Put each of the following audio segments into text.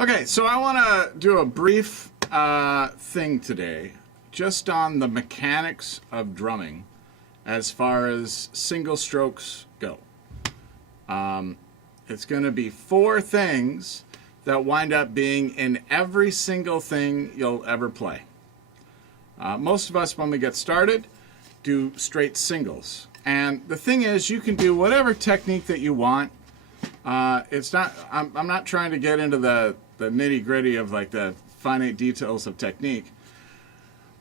Okay, so I want to do a brief thing today just on the mechanics of drumming as far as single strokes go. It's going to be 4 things that wind up being in every single thing you'll ever play. Most of us, when we get started, do straight singles. And the thing is, you can do whatever technique that you want. It's not. I'm not trying to get into the nitty-gritty of like the finite details of technique,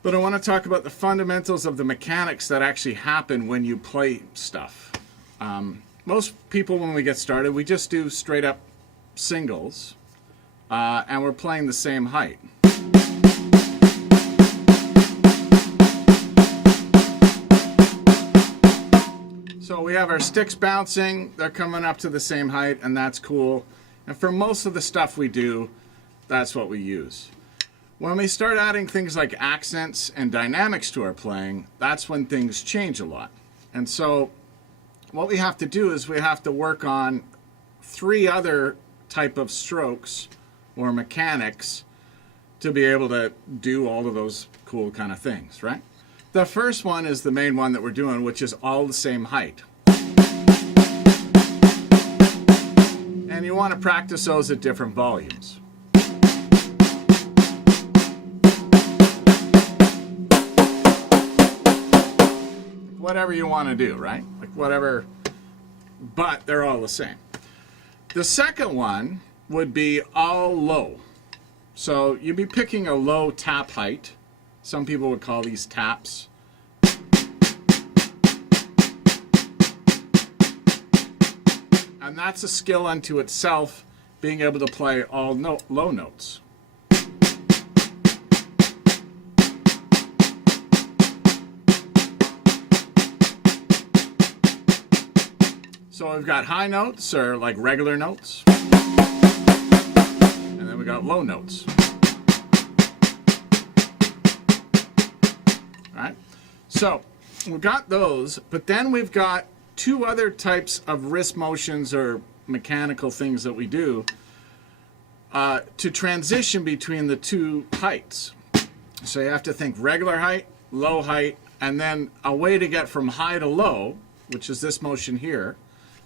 but I want to talk about the fundamentals of the mechanics that actually happen when you play stuff. Most people, when we get started, we just do straight up singles, and we're playing the same height. So we have our sticks bouncing, they're coming up to the same height, and that's cool. And for most of the stuff we do, that's what we use. When we start adding things like accents and dynamics to our playing, that's when things change a lot. And so what we have to do is we have to work on 3 other type of strokes or mechanics to be able to do all of those cool kind of things, right? The first one is the main one that we're doing, which is all the same height. And you want to practice those at different volumes. Whatever you want to do, right? Like whatever, but they're all the same. The second one would be all low. So you'd be picking a low tap height. Some people would call these taps. And that's a skill unto itself, being able to play all low notes. So we've got high notes, or like regular notes. And then we got low notes. Right? So we've got those, but then we've got 2 other types of wrist motions or mechanical things that we do to transition between the 2 heights. So you have to think regular height, low height, and then a way to get from high to low, which is this motion here.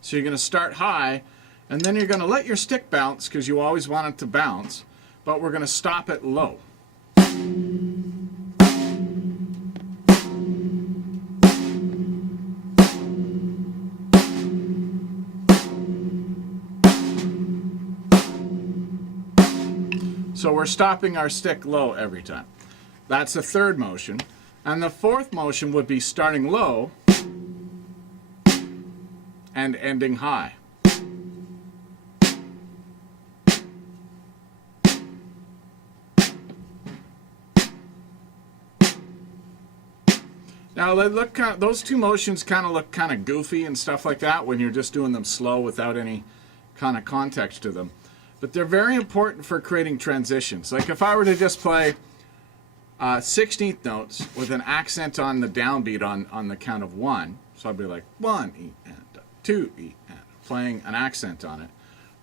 So you're going to start high, and then you're going to let your stick bounce because you always want it to bounce, but we're going to stop it low. So we're stopping our stick low every time. That's the third motion. And the fourth motion would be starting low and ending high. Now they look those 2 motions kind of look kind of goofy and stuff like that when you're just doing them slow without any kind of context to them. But they're very important for creating transitions. Like if I were to just play 16th notes with an accent on the downbeat on the count of 1, so I'd be like 1 E and 2 E and playing an accent on it.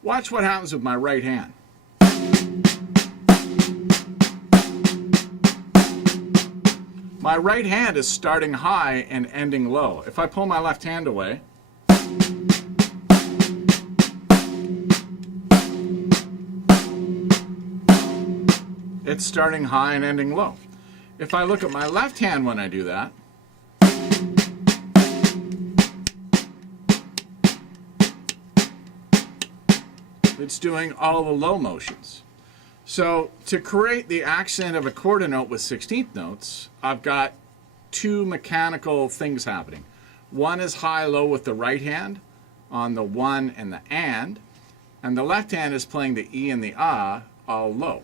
Watch what happens with my right hand. My right hand is starting high and ending low. If I pull my left hand away, it's starting high and ending low. If I look at my left hand when I do that, it's doing all the low motions. So to create the accent of a quarter note with 16th notes, I've got 2 mechanical things happening. One is high-low with the right hand on the 1 and the and the left hand is playing the E and the ah all low.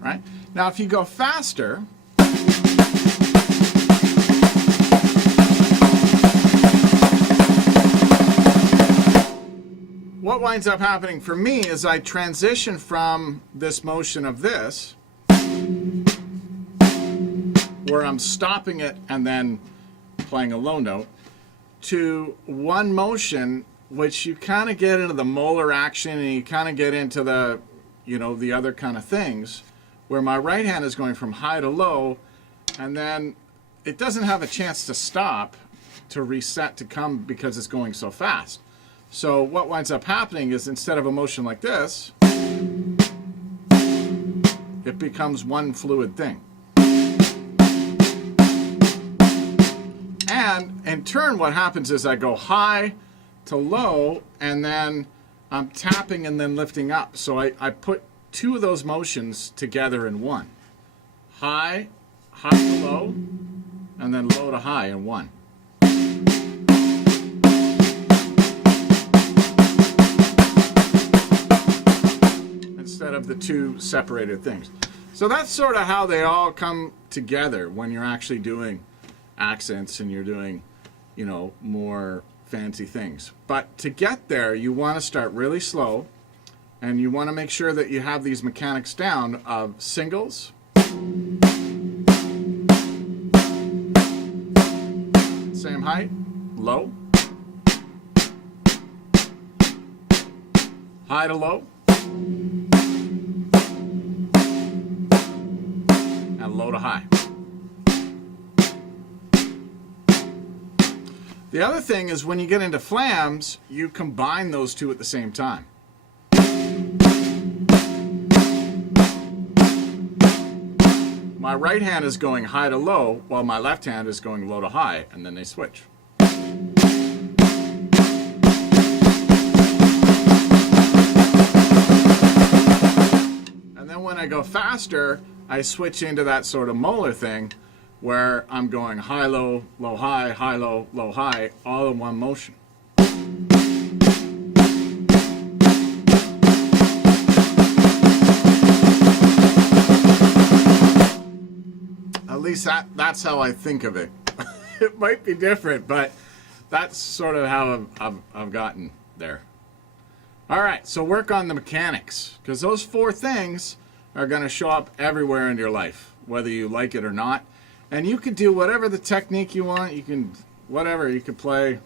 Right? Now if you go faster, what winds up happening for me is I transition from this motion of this, where I'm stopping it and then playing a low note, to one motion which you kind of get into the molar action, and you kind of get into the, the other kind of things, where my right hand is going from high to low, and then it doesn't have a chance to stop, to reset, to come, because it's going so fast. So what winds up happening is, instead of a motion like this, it becomes one fluid thing. And in turn, what happens is I go high to low, and then I'm tapping and then lifting up. So I put two of those motions together in one. High, high to low, and then low to high in one. Instead of the two separated things. So that's sort of how they all come together when you're actually doing accents and you're doing, more fancy things. But to get there, you want to start really slow, and you want to make sure that you have these mechanics down of singles, same height, low, high to low, and low to high. The other thing is, when you get into flams, you combine those two at the same time. My right hand is going high to low, while my left hand is going low to high, and then they switch. And then when I go faster, I switch into that sort of molar thing, where I'm going high, low, low, high, low, high, all in one motion. At least that's how I think of it. It might be different, but that's sort of how I've gotten there. All right, so work on the mechanics, because those four things are going to show up everywhere in your life, whether you like it or not. And you can do whatever the technique you want. You can, whatever, you can play.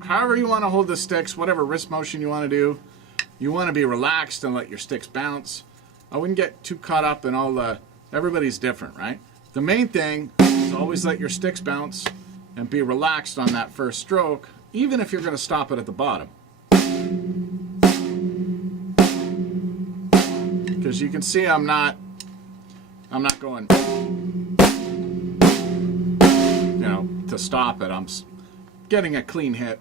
However you want to hold the sticks, whatever wrist motion you want to do. You want to be relaxed and let your sticks bounce. I wouldn't get too caught up in all the, everybody's different, right? The main thing is always let your sticks bounce and be relaxed on that first stroke, even if you're going to stop it at the bottom. Because you can see I'm not going, to stop it. I'm getting a clean hit.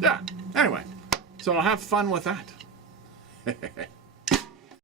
Yeah, anyway, so have fun with that.